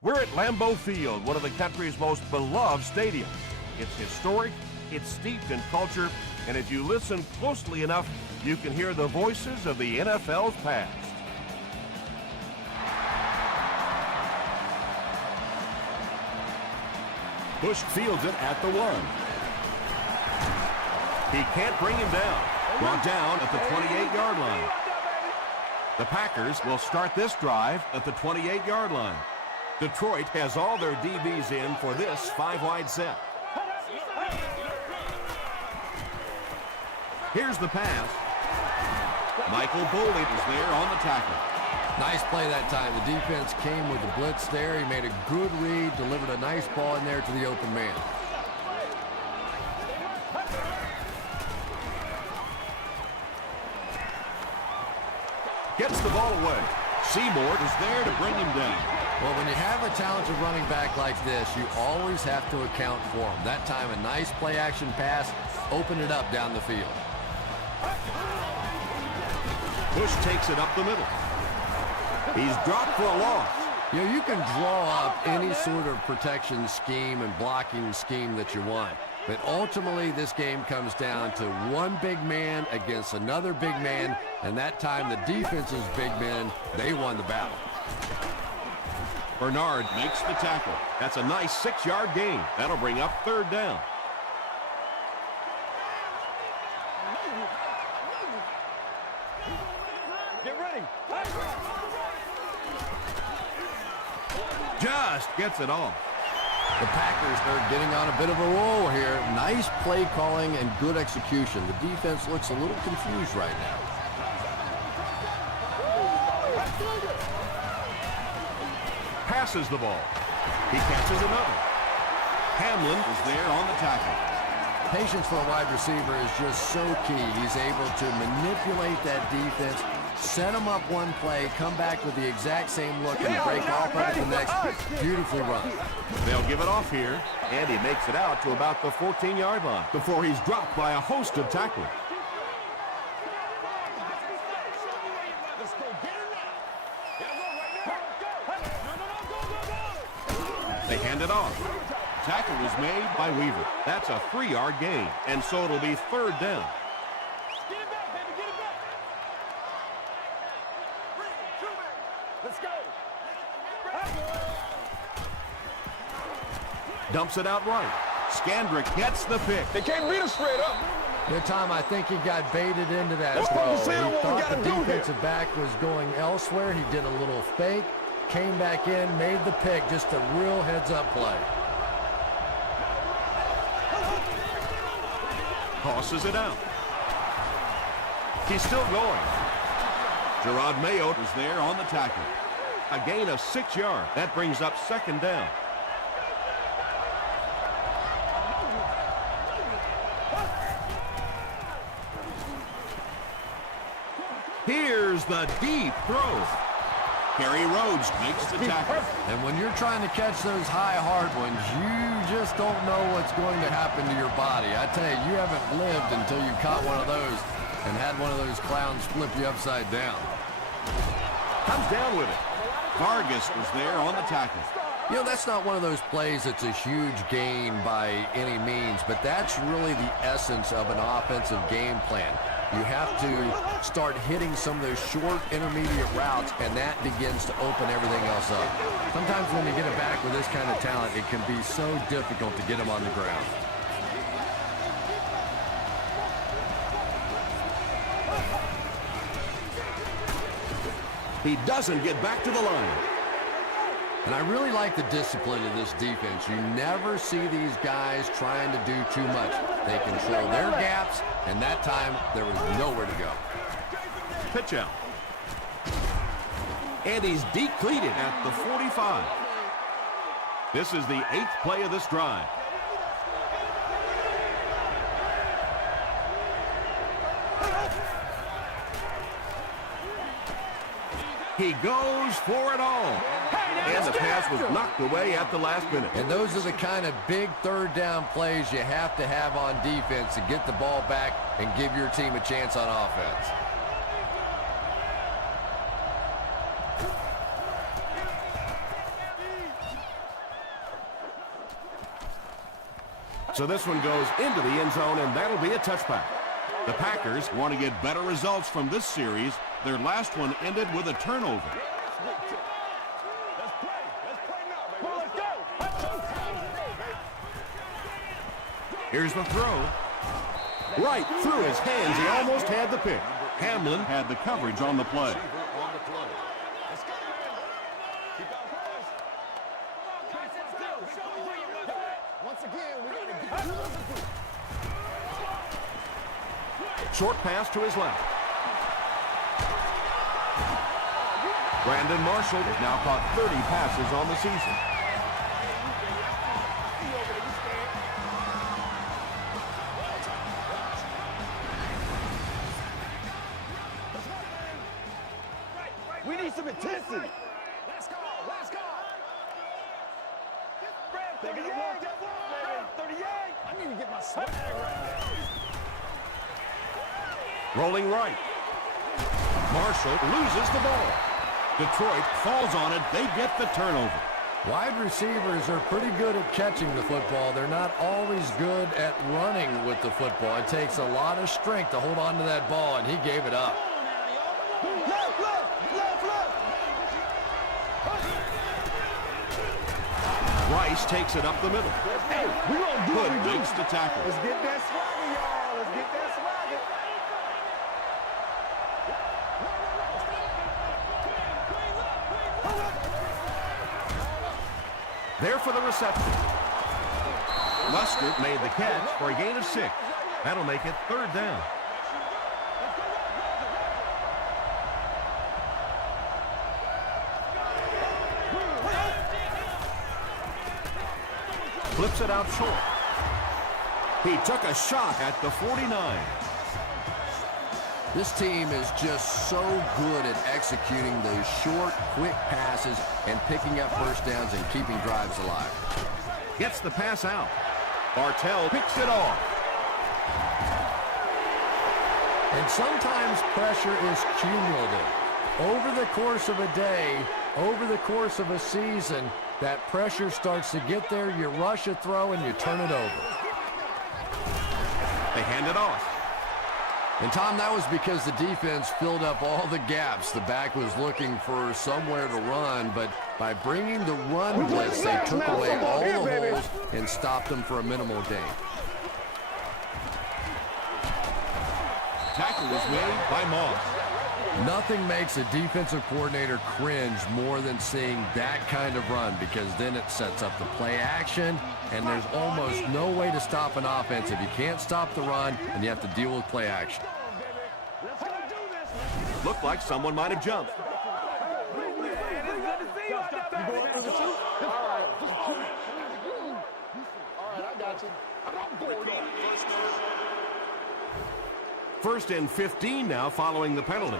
We're at Lambeau Field, one of the country's most beloved stadiums. It's historic, it's steeped in culture, and if you listen closely enough, you can hear the voices of the NFL's past. Bush fields it at the 1. He can't bring him down. Brought down at the 28-yard line. The Packers will start this drive at the 28-yard line. Detroit has all their DBs in for this 5-wide set. Here's the pass. Michael Boley is there on the tackle. Nice play that time. The defense came with the blitz there. He made a good read, delivered a nice ball in there to the open man. Gets the ball away. Seymour is there to bring him down. Well, when you have a talented running back like this, you always have to account for him. That time, a nice play-action pass opened it up down the field. Bush takes it up the middle. He's dropped for a loss. You know, you can draw up any sort of protection scheme and blocking scheme that you want. But ultimately, this game comes down to one big man against another big man. And that time, the defense's big men, they won the battle. Bernard makes the tackle. That's a nice 6-yard gain. That'll bring up 3rd down. Get ready. Just gets it off. The Packers are getting on a bit of a roll here. Nice play calling and good execution. The defense looks a little confused right now. Passes the ball. He catches another. Hamlin is there on the tackle. Patience for a wide receiver is just so key. He's able to manipulate that defense, set them up one play, come back with the exact same look, and break off of it the next. Beautifully run. They'll give it off here, and he makes it out to about the 14-yard line before he's dropped by a host of tacklers. They hand it off. Tackle was made by Weaver. That's a 3-yard gain, and so it'll be 3rd down. Get it back, baby, get it back. Let's go. Dumps it out right. Skandrick gets the pick. They can't beat us straight up. Good time. I think he got baited into that Let's throw. focus in on He what we thought gotta the do here. defensive back was going elsewhere. He did a little fake, came back in, made the pick. Just a real heads-up play. Tosses it out. He's still going. Gerard Mayo is there on the tackle. A gain of 6 yards. That brings up 2nd down. Here's the deep throw. Kerry Rhodes makes the tackle. And when you're trying to catch those high, hard ones, you just don't know what's going to happen to your body. I tell you, you haven't lived until you caught one of those and had one of those clowns flip you upside down. Comes down with it. Vargas was there on the tackle. You know, that's not one of those plays that's a huge gain by any means, but that's really the essence of an offensive game plan. You have to start hitting some of those short, intermediate routes, and that begins to open everything else up. Sometimes when you get it back with this kind of talent, it can be so difficult to get them on the ground. He doesn't get back to the line. And I really like the discipline of this defense. You never see these guys trying to do too much. They control their gaps, and that time there was nowhere to go. Pitch out. And he's decleated at the 45. This is the 8th play of this drive. He goes for it all. And the pass was knocked away at the last minute. And those are the kind of big 3rd down plays you have to have on defense to get the ball back and give your team a chance on offense. So this one goes into the end zone, and that'll be a touchback. The Packers want to get better results from this series. Their last one ended with a turnover. Let's play. Let's play now, baby. Let's go. Here's the throw. Right through his hands. He almost had the pick. Hamlin had the coverage on the play. Let's go, man. Keep our pass. Once again, we got to get you. Short pass to his left. Brandon Marshall has now caught 30 passes on the season. We need some intensity. Let's go. Let's go. They got walked up, baby. 38. I need to get my swag right now. Rolling right. Marshall loses the ball. Detroit falls on it. They get the turnover. Wide receivers are pretty good at catching the football. They're not always good at running with the football. It takes a lot of strength to hold on to that ball, and he gave it up. Left, left. Rice takes it up the middle. Hey, we gonna do what we Hood do. makes the tackle. Let's get that swagger, y'all. Let's get that swagger. There for the reception. Mustard made the catch for a gain of 6. That'll make it 3rd down. Flips it out short. He took a shot at the 49. This team is just so good at executing those short, quick passes and picking up first downs and keeping drives alive. Gets the pass out. Bartell picks it off. And sometimes pressure is cumulative. Over the course of a day, over the course of a season, that pressure starts to get there, you rush a throw, and you turn it over. They hand it off. And, Tom, that was because the defense filled up all the gaps. The back was looking for somewhere to run, but by bringing the run blitz, they took away all the holes and stopped them for a minimal gain. Tackle was made by Moss. Nothing makes a defensive coordinator cringe more than seeing that kind of run, because then it sets up the play action, and there's almost no way to stop an offense if you can't stop the run and you have to deal with play action. Looked like someone might have jumped. First and 15 now following the penalty.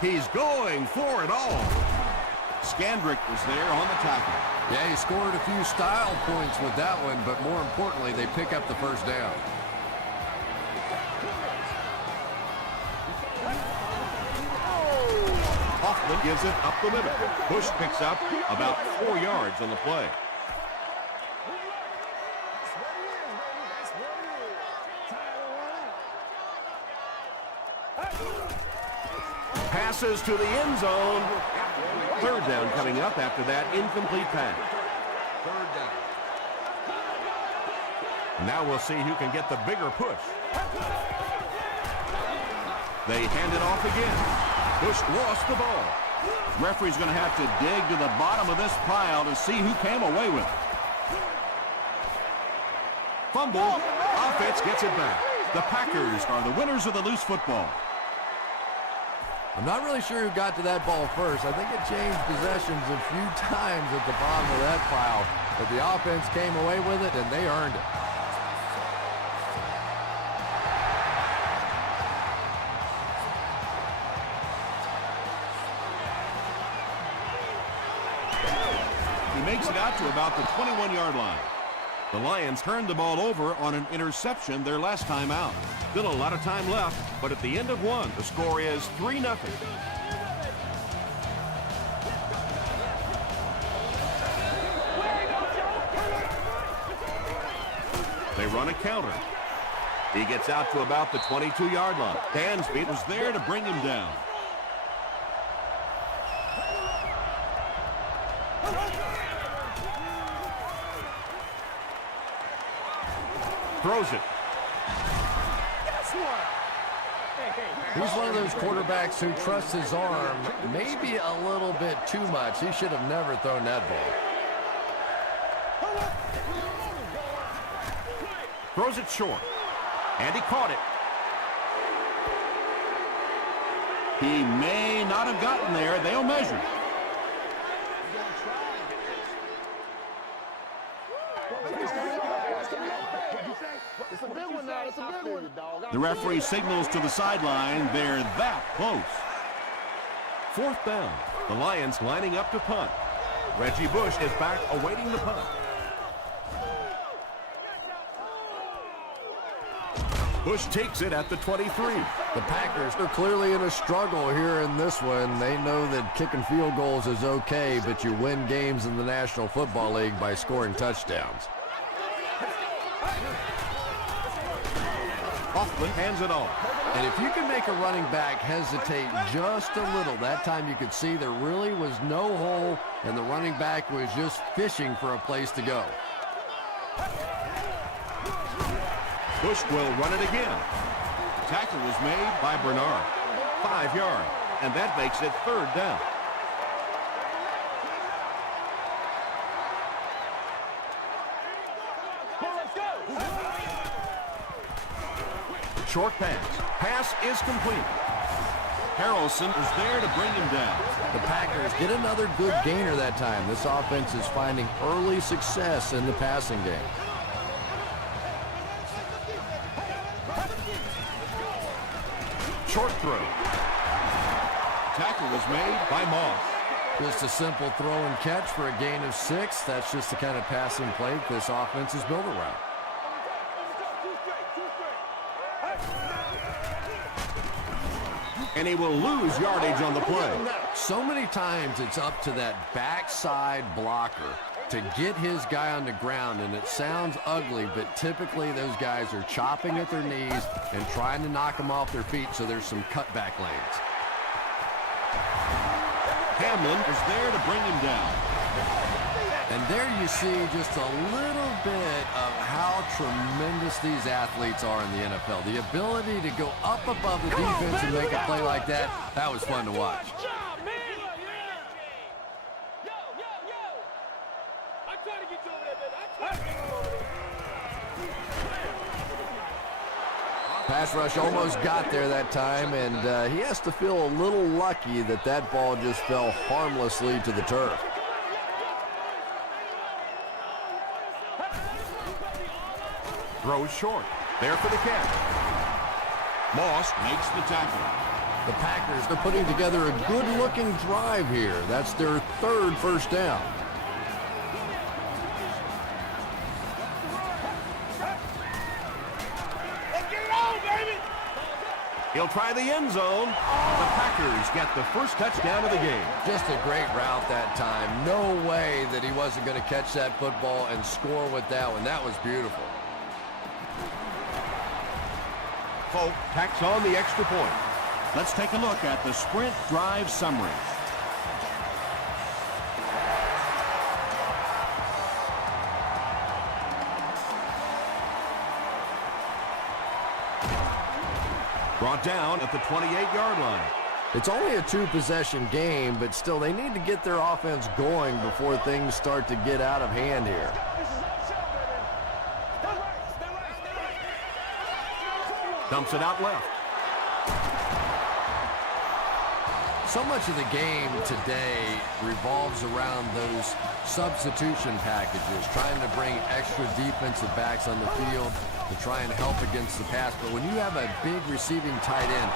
He's going for it all. Skandrick was there on the tackle. Yeah, he scored a few style points with that one, but more importantly, they pick up the first down. Hoffman gives it up the middle. Bush picks up about 4 yards on the play. Passes to the end zone. 3rd down coming up after that incomplete pass. 3rd down. Now we'll see who can get the bigger push. They hand it off again. Bush lost the ball. Referee's going to have to dig to the bottom of this pile to see who came away with it. Fumble. Offense gets it back. The Packers are the winners of the loose football. I'm not really sure who got to that ball first. I think it changed possessions a few times at the bottom of that pile, but the offense came away with it, and they earned it. He makes it out to about the 21-yard line. The Lions turned the ball over on an interception their last time out. Still a lot of time left, but at the end of one, the score is 3-0. They run a counter. He gets out to about the 22-yard line. Dansby was there to bring him down. Throws it. He's one of those quarterbacks who trusts his arm maybe a little bit too much. He should have never thrown that ball. Throws it short. And he caught it. He may not have gotten there. They'll measure. It's a big one now. It's a big one. The referee signals to the sideline. They're that close. Fourth down. The Lions lining up to punt. Reggie Bush is back awaiting the punt. Bush takes it at the 23. The Packers are clearly in a struggle here in this one. They know that kicking field goals is okay, but you win games in the National Football League by scoring touchdowns. Hoffman hands it off. And if you can make a running back hesitate just a little, that time you could see there really was no hole, and the running back was just fishing for a place to go. Bush will run it again. The tackle was made by Bernard. 5 yards, and that makes it third down. Short pass. Pass is complete. Harrelson is there to bring him down. The Packers get another good gainer that time. This offense is finding early success in the passing game. Short throw. Tackle was made by Moss. Just a simple throw and catch for a gain of 6. That's just the kind of passing play this offense is built around. And he will lose yardage on the play. So many times it's up to that backside blocker to get his guy on the ground, and it sounds ugly, but typically those guys are chopping at their knees and trying to knock them off their feet, so there's some cutback lanes. Hamlin is there to bring him down. And there you see just a little bit of how tremendous these athletes are in the NFL. The ability to go up above the defense and make a play like that, that was fun to watch. Pass rush almost got there that time, and he has to feel a little lucky that that ball just fell harmlessly to the turf. Throws short. There for the catch. Moss makes the tackle. The Packers are putting together a good-looking drive here. That's their third first down. He'll try the end zone. The Packers get the first touchdown of the game. Just a great route that time. No way that he wasn't going to catch that football and score with that one. That was beautiful. Folk tacks on the extra point. Let's take a look at the sprint drive summary. Brought down at the 28-yard line. It's only a 2-possession game, but still they need to get their offense going before things start to get out of hand here. Dumps it out left. So much of the game today revolves around those substitution packages, trying to bring extra defensive backs on the field to try and help against the pass. But when you have a big receiving tight end,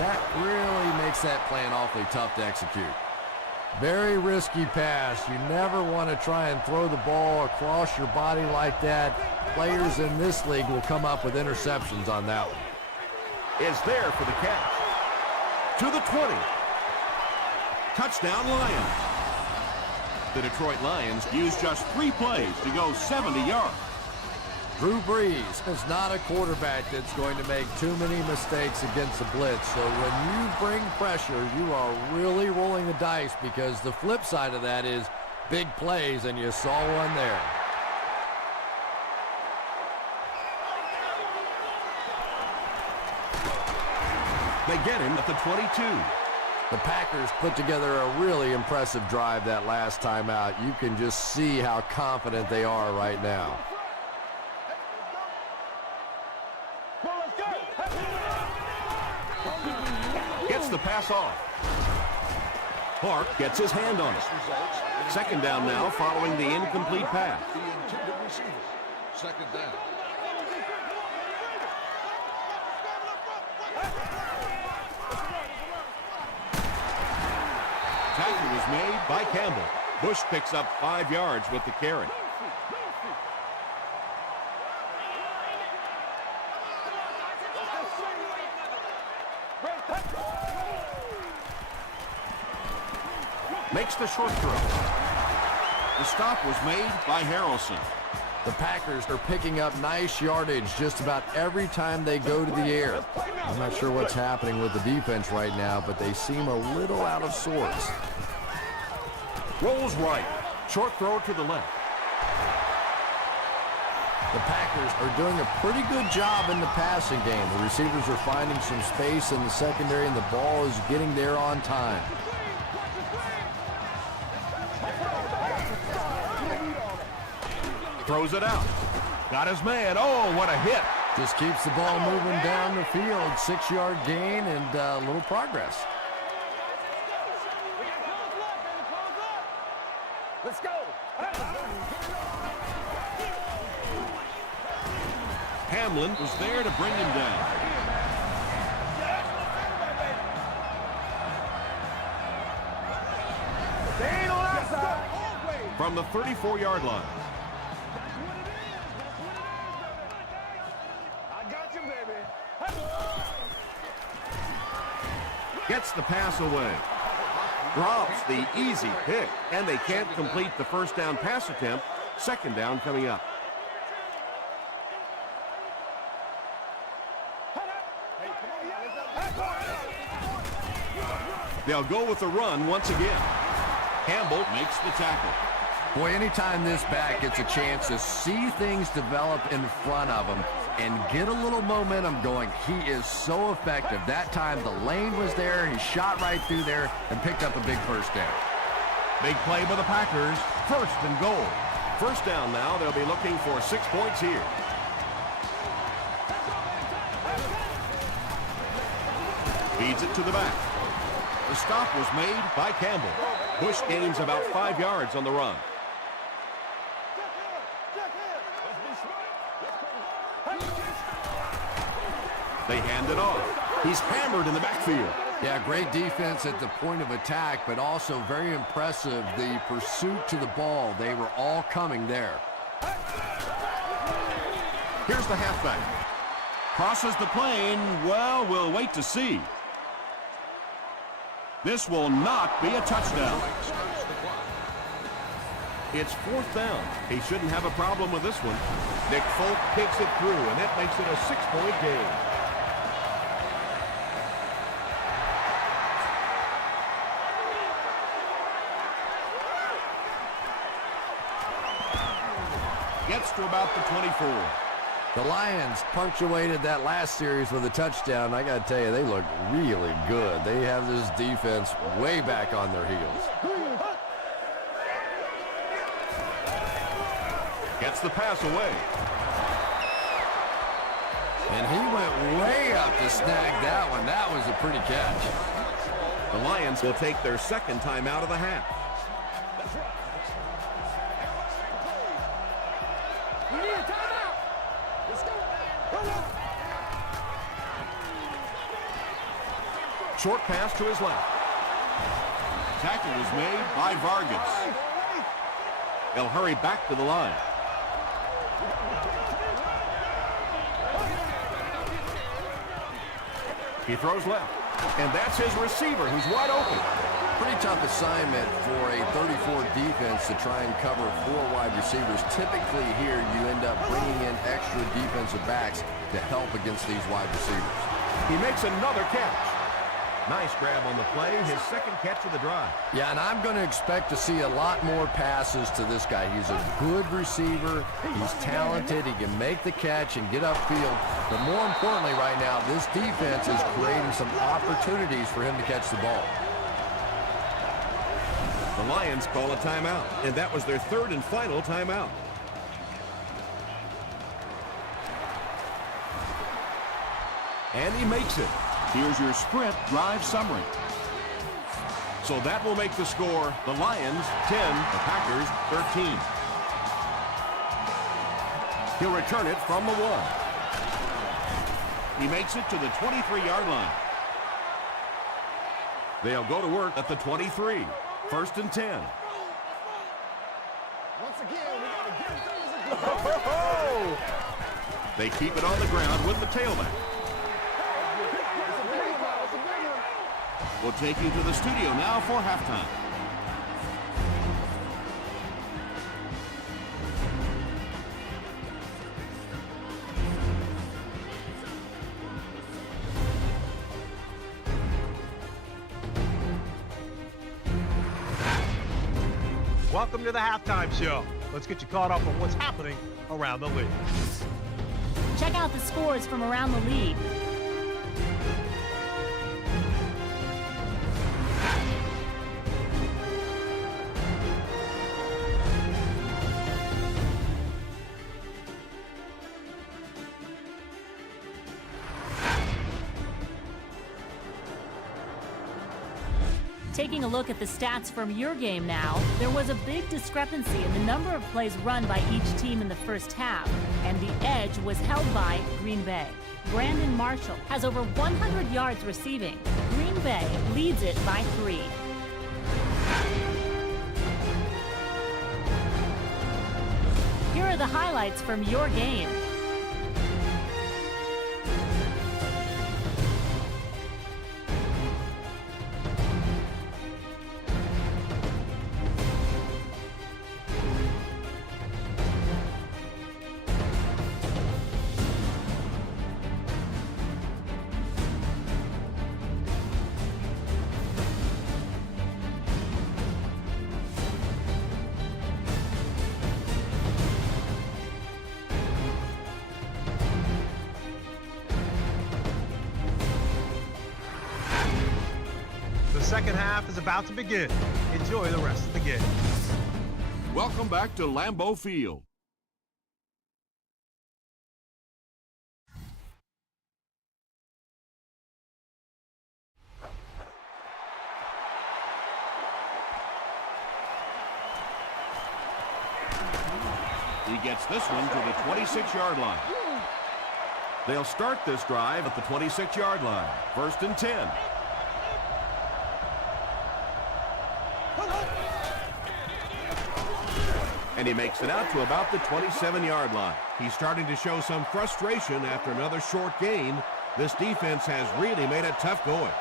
that really makes that plan awfully tough to execute. Very risky pass. You never want to try and throw the ball across your body like that. Players in this league will come up with interceptions on that one. Is there for the catch. To the 20. Touchdown Lions. The Detroit Lions use just 3 plays to go 70 yards. Drew Brees is not a quarterback that's going to make too many mistakes against the blitz. So when you bring pressure, you are really rolling the dice, because the flip side of that is big plays, and you saw one there. They get him at the 22. The Packers put together a really impressive drive that last time out. You can just see how confident they are right now. Gets the pass off. Clark gets his hand on it. Second down now following the incomplete pass. Second down. Tackle was made by Campbell. Bush picks up 5 yards with the carry. Makes the short throw. The stop was made by Harrelson. The Packers are picking up nice yardage just about every time they go to the air. I'm not sure what's happening with the defense right now, but they seem a little out of sorts. Rolls right. Short throw to the left. The Packers are doing a pretty good job in the passing game. The receivers are finding some space in the secondary, and the ball is getting there on time. Throws it out. Got his man. Oh, what a hit. Just keeps the ball moving down the field. 6-yard gain and a little progress. Let's go. Hamlin was there to bring him down. They ain't on our side. From the 34-yard line. I got you, baby. Gets the pass away. Drops the easy pick, and they can't complete the first down pass attempt. Second down coming up. They'll go with the run once again. Campbell makes the tackle. Boy, anytime this back gets a chance to see things develop in front of him and get a little momentum going, he is so effective. That time the lane was there, he shot right through there and picked up a big first down. Big play by the Packers. First and goal. First down now. They'll be looking for 6 points here. Feeds it to the back. The stop was made by Campbell. Bush gains about 5 yards on the run. They hand it off. He's hammered in the backfield. Yeah, great defense at the point of attack, but also very impressive the pursuit to the ball. They were all coming there. Here's the halfback. Crosses the plane. Well, we'll wait to see. This will not be a touchdown. It's fourth down. He shouldn't have a problem with this one. Nick Folk kicks it through, and that makes it a 6-point game. Gets to about the 24. The Lions punctuated that last series with a touchdown. I got to tell you, they look really good. They have this defense way back on their heels. Gets the pass away. And he went way up to snag that one. That was a pretty catch. The Lions will take their second time out of the half. We need a timeout. Let's go. Short pass to his left. tackle was made by Vargas. They'll hurry back to the line. He throws left. And that's his receiver who's wide open. Pretty tough assignment for a 34 defense to try and cover 4 wide receivers. Typically here you end up bringing in extra defensive backs to help against these wide receivers. He makes another catch. Nice grab on the play, his second catch of the drive. Yeah, and I'm going to expect to see a lot more passes to this guy. He's a good receiver. He's talented. He can make the catch and get upfield. But more importantly right now, this defense is creating some opportunities for him to catch the ball. The Lions call a timeout, and that was their third and final timeout. And he makes it. Here's your sprint drive summary. So that will make the score the Lions 10, the Packers 13. He'll return it from the 1. He makes it to the 23-yard line. They'll go to work at the 23. First and 10. Once again, we got to get things. They keep it on the ground with the tailback. We'll take you to the studio now for halftime. Welcome to the halftime show. Let's get you caught up on what's happening around the league. Check out the scores from around the league. Taking a look at the stats from your game now, there was a big discrepancy in the number of plays run by each team in the first half, and the edge was held by Green Bay. Brandon Marshall has over 100 yards receiving. Green Bay leads it by 3. Here are the highlights from your game. The second half is about to begin. Enjoy the rest of the game. Welcome back to Lambeau Field. He gets this one to the 26-yard line. They'll start this drive at the 26-yard line. First and 10. And he makes it out to about the 27-yard line. He's starting to show some frustration after another short gain. This defense has really made it tough going.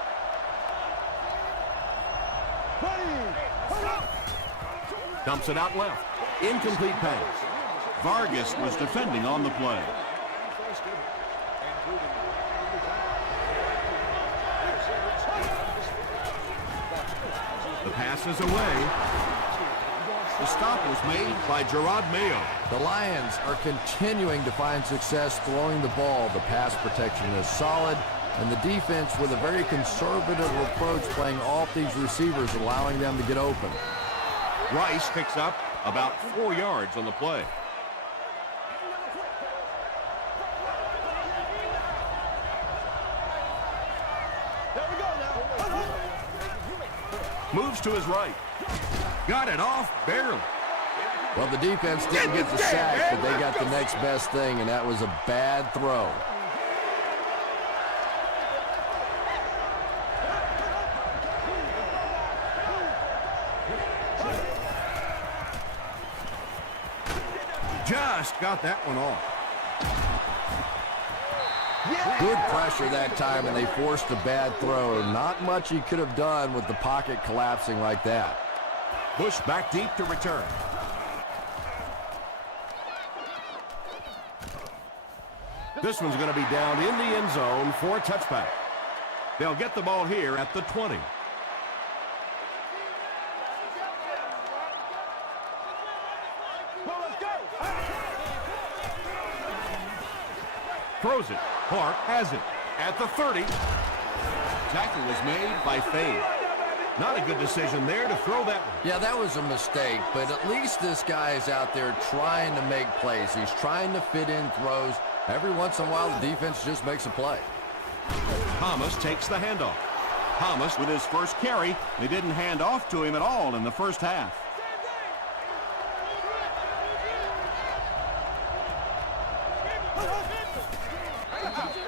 Dumps it out left. Incomplete pass. Vargas was defending on the play. The pass is away. The stop was made by Gerard Mayo. The Lions are continuing to find success throwing the ball. The pass protection is solid, and the defense with a very conservative approach playing off these receivers, allowing them to get open. Rice picks up about 4 yards on the play. Moves to his right. Got it off barely. Well, the defense didn't get the sack, but they got the next best thing, and that was a bad throw. Just got that one off. Good pressure that time, and they forced a bad throw. Not much he could have done with the pocket collapsing like that. Bush back deep to return. This one's going to be down in the end zone for a touchback. They'll get the ball here at the 20. Throws it. Clark has it at the 30. Tackle was made by Fade. Not a good decision there to throw that one. Yeah, that was a mistake, but at least this guy is out there trying to make plays. He's trying to fit in throws. Every once in a while, the defense just makes a play. Thomas takes the handoff. Thomas with his first carry. They didn't hand off to him at all in the first half.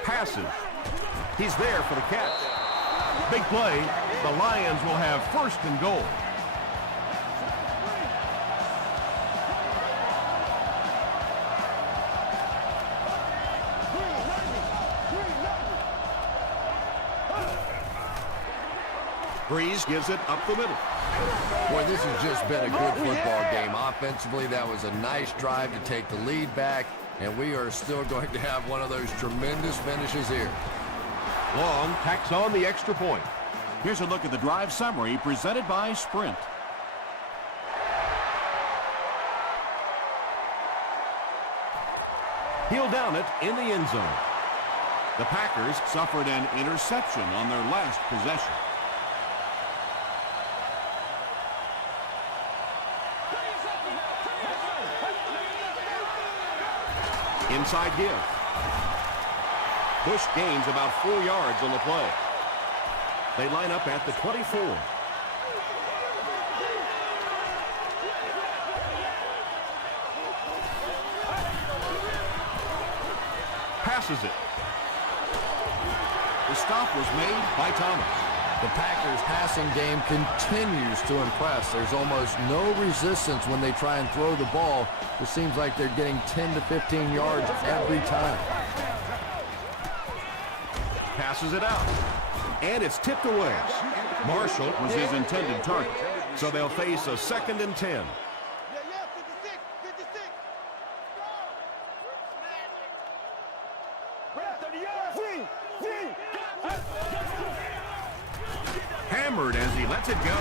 Passes. He's there for the catch. Big play. The Lions will have first and goal. Breeze gives it up the middle. Boy, this has just been a good football game. Offensively, that was a nice drive to take the lead back, and we are still going to have one of those tremendous finishes here. Long tacks on the extra point. Here's a look at the drive summary presented by Sprint. He'll down it in the end zone. The Packers suffered an interception on their last possession. Inside give. Bush gains about 4 yards on the play. They line up at the 24. Passes it. The stop was made by Thomas. The Packers' passing game continues to impress. There's almost no resistance when they try and throw the ball. It seems like they're getting 10 to 15 yards every time. Passes it out. And it's tipped away. Marshall was his intended target. So they'll face a 2nd and 10. Hammered as he lets it go.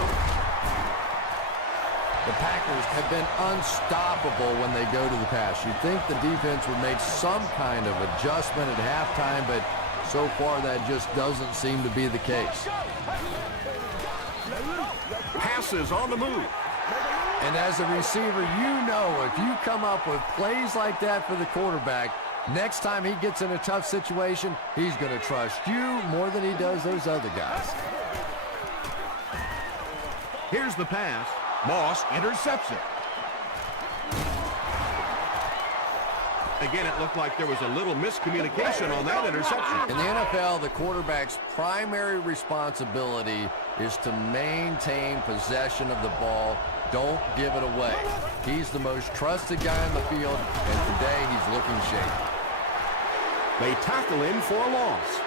The Packers have been unstoppable when they go to the pass. You'd think the defense would make some kind of adjustment at halftime, but so far that just doesn't seem to be the case. Passes on the move. And as a receiver, you know if you come up with plays like that for the quarterback, next time he gets in a tough situation, he's going to trust you more than he does those other guys. Here's the pass. Moss intercepts it. Again, it looked like there was a little miscommunication on that interception. In the NFL, the quarterback's primary responsibility is to maintain possession of the ball. Don't give it away. He's the most trusted guy in the field, and today he's looking shaky. They tackle him for a loss.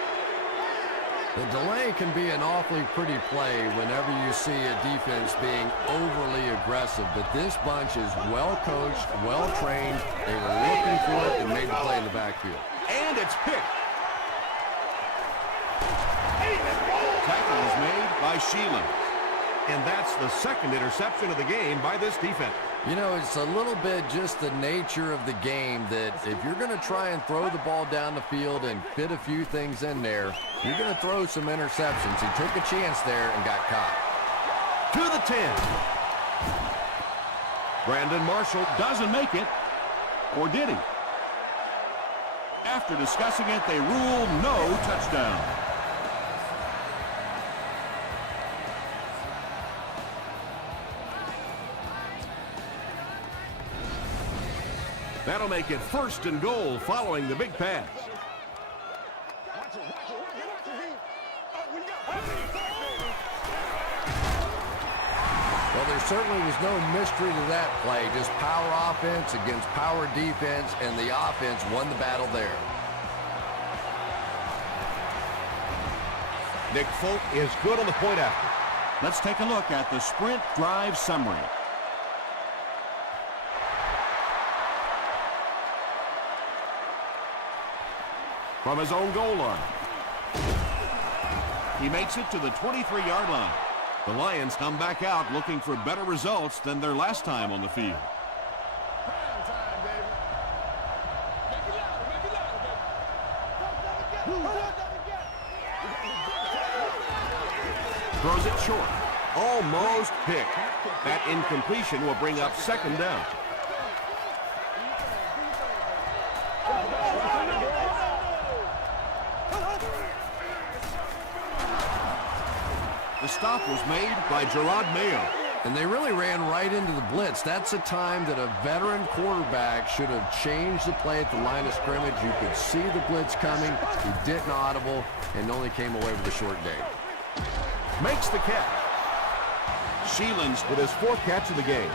The delay can be an awfully pretty play whenever you see a defense being overly aggressive, but this bunch is well-coached, well-trained. They were looking for it and made the play in the backfield. And it's picked. Tackle is made by Sheila. And that's the 2nd interception of the game by this defense. You know, it's a little bit just the nature of the game that if you're going to try and throw the ball down the field and fit a few things in there, you're going to throw some interceptions. He took a chance there and got caught. To the 10. Brandon Marshall doesn't make it. Or did he? After discussing it, they rule no touchdown. That'll make it 1st and goal following the big pass. Well, there certainly was no mystery to that play. Just power offense against power defense, and the offense won the battle there. Nick Folk is good on the point after. Let's take a look at the sprint drive summary. From his own goal line. He makes it to the 23-yard line. The Lions come back out looking for better results than their last time on the field. Throws it short. Almost picked. That incompletion will bring up second down. The stop was made by Gerard Mayo. And they really ran right into the blitz. That's a time that a veteran quarterback should have changed the play at the line of scrimmage. You could see the blitz coming. He didn't audible and only came away with a short gain. Makes the catch. Sheelands with his fourth catch of the game.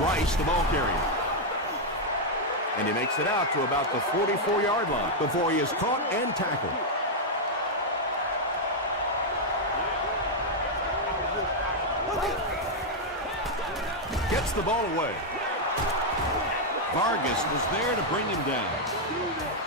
Rice, the ball carrier. And he makes it out to about the 44-yard line before he is caught and tackled. Gets the ball away. Vargas was there to bring him down.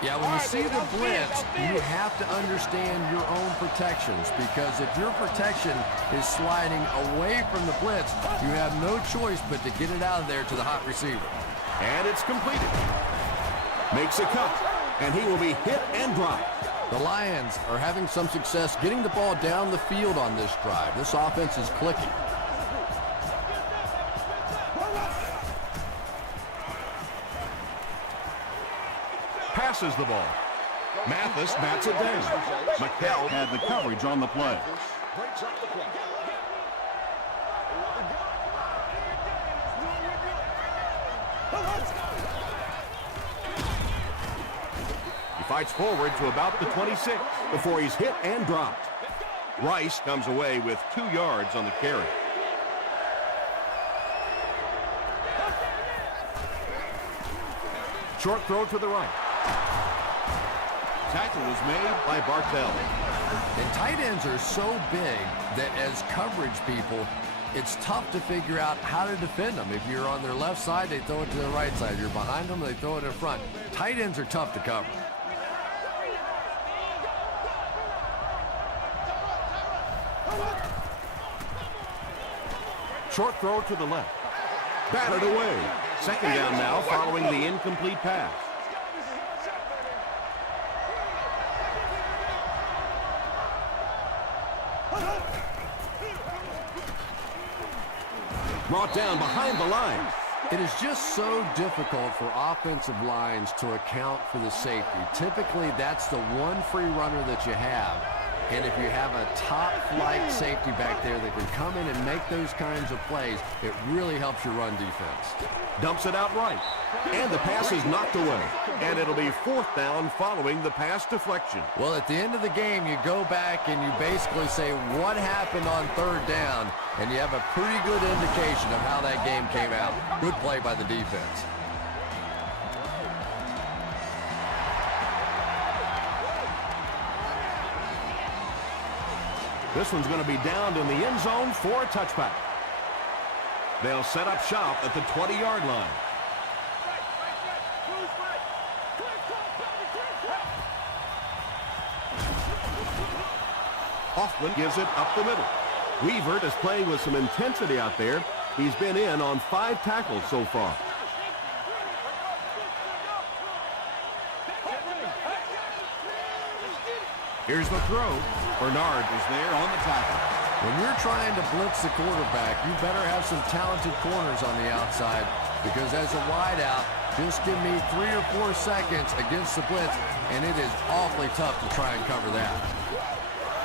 Yeah, when you see the blitz, you have to understand your own protections, because if your protection is sliding away from the blitz, you have no choice but to get it out of there to the hot receiver. And it's completed. Makes a cut, and he will be hit and dropped. The Lions are having some success getting the ball down the field on this drive. This offense is clicking. Passes the ball. Mathis bats it down. McHale had the coverage on the play. He fights forward to about the 26 before he's hit and dropped. Rice comes away with 2 yards on the carry. Short throw to the right. Tackle was made by Bartell. And tight ends are so big that as coverage people, it's tough to figure out how to defend them. If you're on their left side, they throw it to the right side. If you're behind them, they throw it in front. Tight ends are tough to cover. Short throw to the left. Batted away. Second down now following the incomplete pass. Brought down behind the line. It is just so difficult for offensive lines to account for the safety. Typically, that's the one free runner that you have. And if you have a top-flight safety back there that can come in and make those kinds of plays, it really helps your run defense. Dumps it out right. And the pass is knocked away. And it'll be fourth down following the pass deflection. Well, at the end of the game, you go back and you basically say what happened on third down, and you have a pretty good indication of how that game came out. Good play by the defense. This one's going to be downed in the end zone for a touchback. They'll set up shop at the 20-yard line. Hoffman gives it up the middle. Weaver is playing with some intensity out there. He's been in on 5 tackles so far. Here's the throw. Bernard is there on the tackle. When you're trying to blitz the quarterback, you better have some talented corners on the outside, because as a wideout, just give me 3 or 4 seconds against the blitz, and it is awfully tough to try and cover that.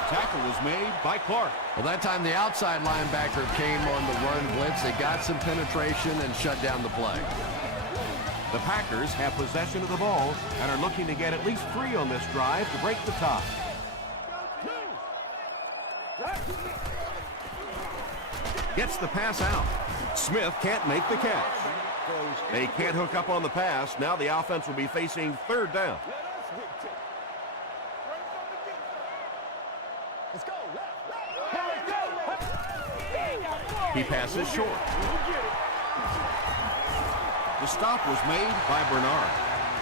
Tackle was made by Clark. Well, that time the outside linebacker came on the run blitz. They got some penetration and shut down the play. The Packers have possession of the ball and are looking to get at least 3 on this drive to break the tie. Gets the pass out. Smith can't make the catch. They can't hook up on the pass. Now the offense will be facing 3rd down. He passes short. The stop was made by Bernard.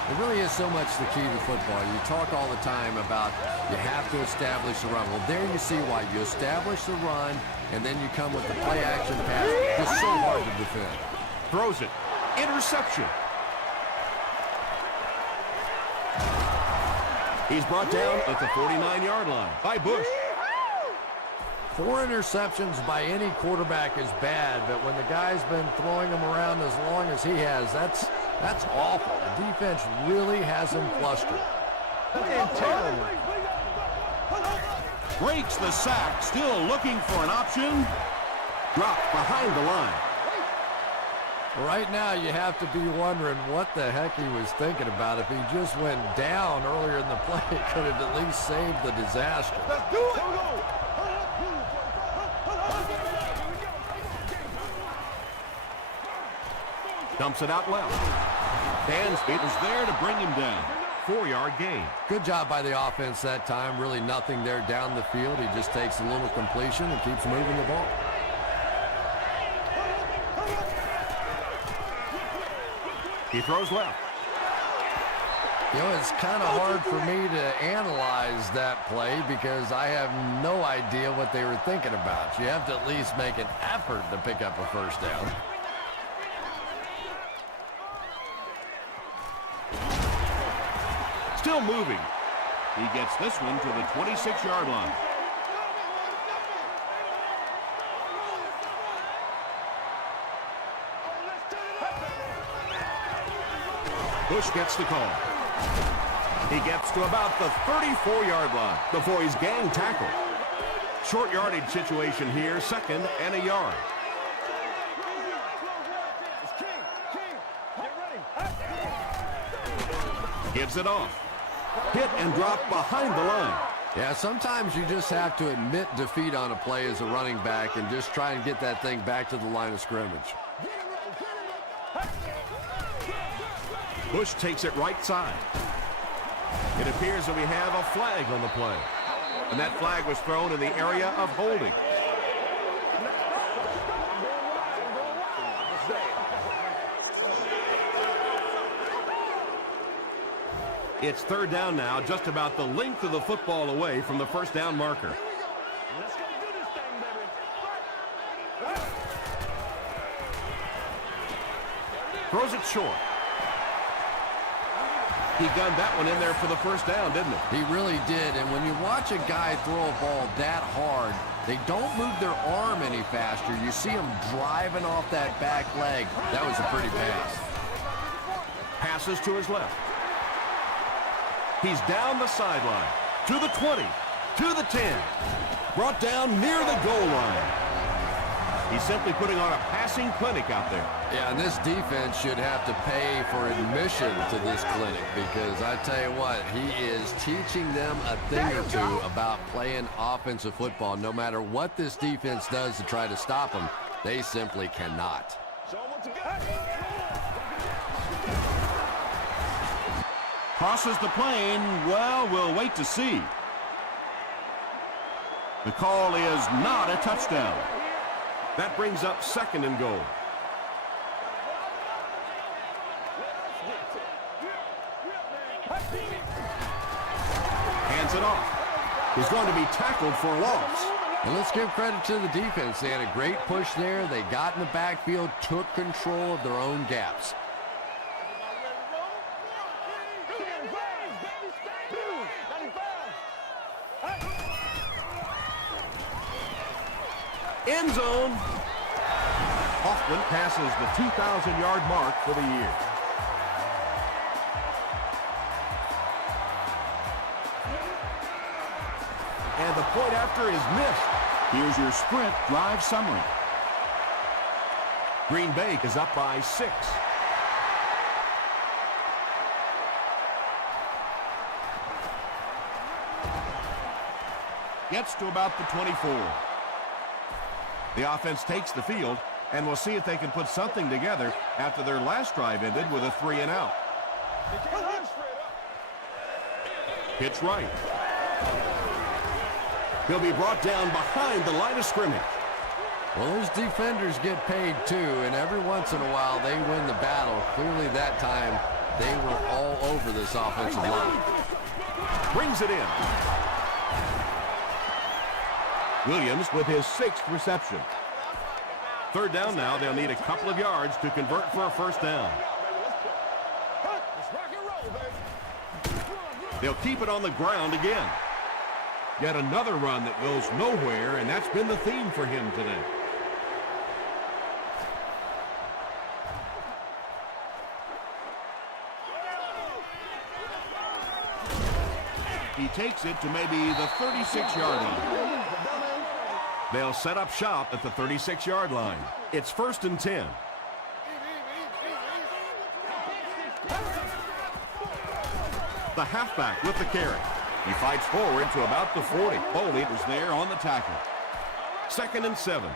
It really is so much the key to football. You talk all the time about you have to establish the run. Well, there you see why. You establish the run, and then you come with the play-action pass. It's so hard to defend. Throws it. Interception. He's brought down at the 49-yard line by Bush. 4 interceptions by any quarterback is bad, but when the guy's been throwing them around as long as he has, that's awful. The defense really has him flustered. Breaks the sack, still looking for an option. Dropped behind the line. Right now, you have to be wondering what the heck he was thinking about. If he just went down earlier in the play, he could have at least saved the disaster. Let's do it. Dumps it out left. Dansby is there to bring him down. 4-yard gain. Good job by the offense that time. Really nothing there down the field. He just takes a little completion and keeps moving the ball. He throws left. You know, it's kind of hard for me to analyze that play because I have no idea what they were thinking about. You have to at least make an effort to pick up a 1st down. Still moving. He gets this one to the 26-yard line. Bush gets the call. He gets to about the 34-yard line before he's gang tackled. Short yardage situation here, 2nd and a yard. Gives it off. Hit and drop behind the line. Yeah, sometimes you just have to admit defeat on a play as a running back and just try and get that thing back to the line of scrimmage. Bush takes it right side. It appears that we have a flag on the play. And that flag was thrown in the area of holding. It's 3rd down now, just about the length of the football away from the 1st down marker. Let's go do this thing, baby. Throws it short. He gunned that one in there for the 1st down, didn't he? He really did, and when you watch a guy throw a ball that hard, they don't move their arm any faster. You see him driving off that back leg. That was a pretty pass. Passes to his left. He's down the sideline, to the 20, to the 10. Brought down near the goal line. He's simply putting on a passing clinic out there. Yeah, and this defense should have to pay for admission to this clinic because I tell you what, he is teaching them a thing or two about playing offensive football. No matter what this defense does to try to stop them, they simply cannot. Crosses the plane. Well, we'll wait to see. The call is not a touchdown. That brings up 2nd and goal. Hands it off. He's going to be tackled for a loss. And let's give credit to the defense. They had a great push there. They got in the backfield, took control of their own gaps. End zone. Hoffman passes the 2,000-yard mark for the year. And the point after is missed. Here's your sprint drive summary. Green Bay is up by 6. gets to about the 24. The offense takes the field, and we'll see if they can put something together after their last drive ended with a 3-and-out. Pitch right. He'll be brought down behind the line of scrimmage. Well, those defenders get paid too, and every once in a while they win the battle. Clearly that time they were all over this offensive line. Brings it in. Williams with his 6th reception. Third down now. They'll need a couple of yards to convert for a first down. They'll keep it on the ground again. Yet another run that goes nowhere, and that's been the theme for him today. He takes it to maybe the 36-yard line. They'll set up shop at the 36-yard line. It's 1st and 10. The halfback with the carry. He fights forward to about the 40. Foley was there on the tackle. 2nd and 7.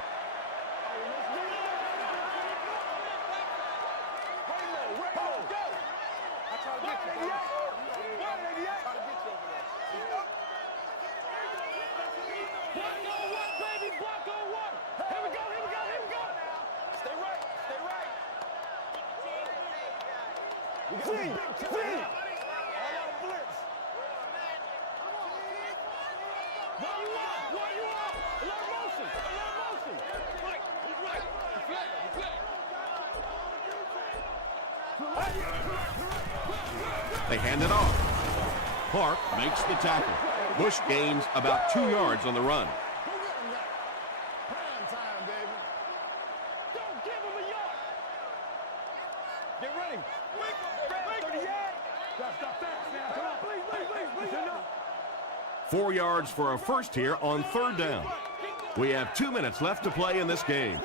They hand it off. Clark makes the tackle. Bush gains about 2 yards on the run. Get ready. 4 yards for a first here on 3rd down. We have 2 minutes left to play in this game.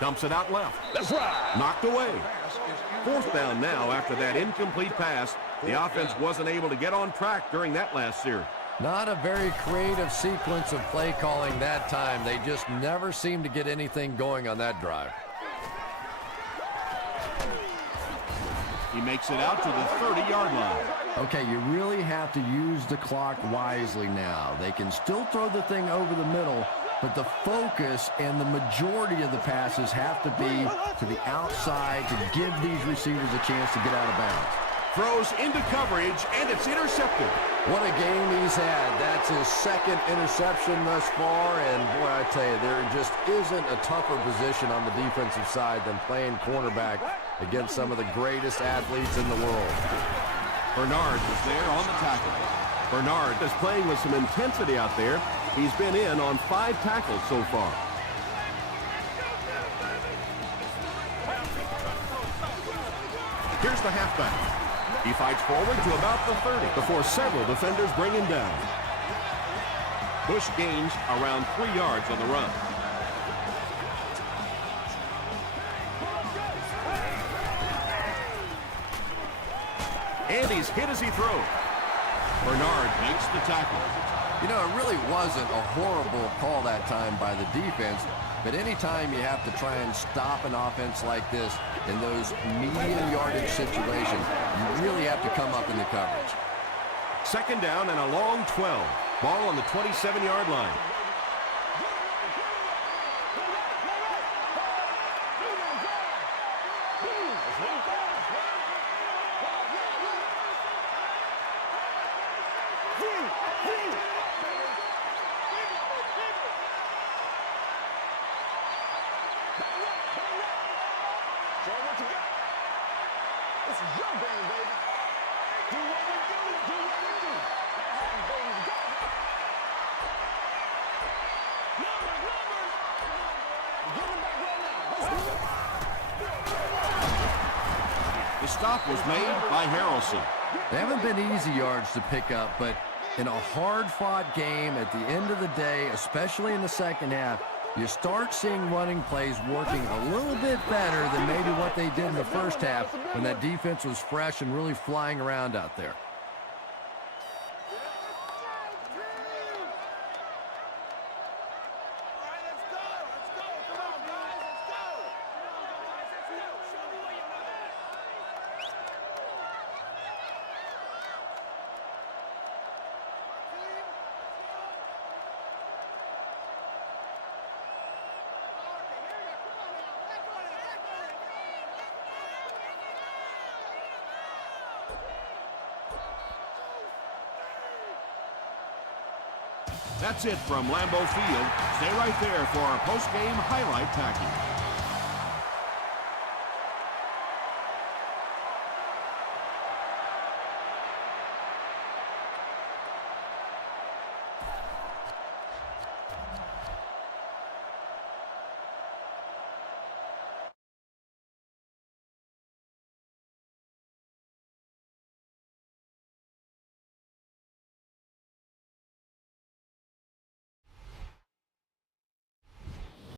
Dumps it out left. That's right. Knocked away. 4th down now after that incomplete pass. The offense wasn't able to get on track during that last series. Not a very creative sequence of play calling that time. They just never seemed to get anything going on that drive. He makes it out to the 30-yard line. Okay, you really have to use the clock wisely now. They can still throw the thing over the middle, but the focus and the majority of the passes have to be to the outside to give these receivers a chance to get out of bounds. Throws into coverage, and it's intercepted. What a game he's had. That's his 2nd interception thus far, and boy, I tell you, there just isn't a tougher position on the defensive side than playing cornerback against some of the greatest athletes in the world. Bernard was there on the tackle. Bernard is playing with some intensity out there. He's been in on 5 tackles so far. Here's the halfback. He fights forward to about the 30 before several defenders bring him down. Bush gains around 3 yards on the run. And he's hit as he throws. Bernard makes the tackle. You know, it really wasn't a horrible call that time by the defense, but anytime you have to try and stop an offense like this in those medium yardage situations, you really have to come up in the coverage. 2nd down and a long 12. Ball on the 27-yard line. The stop was made by Harrelson. They haven't been easy yards to pick up, but in a hard-fought game at the end of the day, especially in the second half, you start seeing running plays working a little bit better than maybe what they did in the first half when that defense was fresh and really flying around out there. That's it from Lambeau Field. Stay right there for our post-game highlight package.